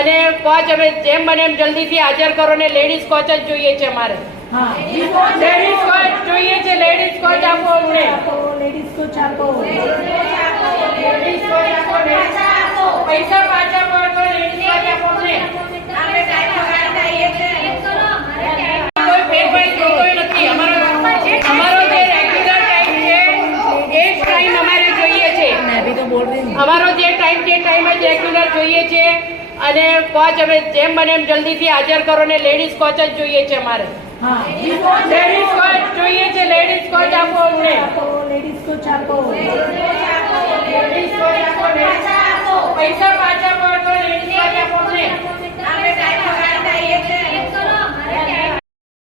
અને કોચ હવે જેમ બને એમ જલ્દીથી હાજર કરો ને લેડીઝ કોચ જ જોઈએ છે અમારે. લેડીઝ કોચ જોઈએ છે. લેડીઝ કોચ આપો અમને. લેડીઝ કોચ આપો. લેડીઝ કોચ આપો. પૈસા પાછા પડતો લેડીઝ કોચ આપો અમને. કોઈ ફેરફાર કોઈ નથી. અમારો જે રેગ્યુલર ટાઈમ છે એ જ ટાઈમ અમારે જોઈએ છે. અમારો જે ટાઈમ છે એ ટાઈમ જ રેગ્યુલર જોઈએ છે. અને કોચ હવે જેમ બને એમ જલ્દીથી હાજર કરો ને લેડીઝ કોચ જ જોઈએ છે અમારે. લેડીઝ કોચ જોઈએ છે. લેડીઝ કોચ આપો અમને. લેડીઝ કોચ આપો. લેડીઝ કોચ આપો. પૈસા પાછા પડતો લેડીઝ કોચ આપો અમને.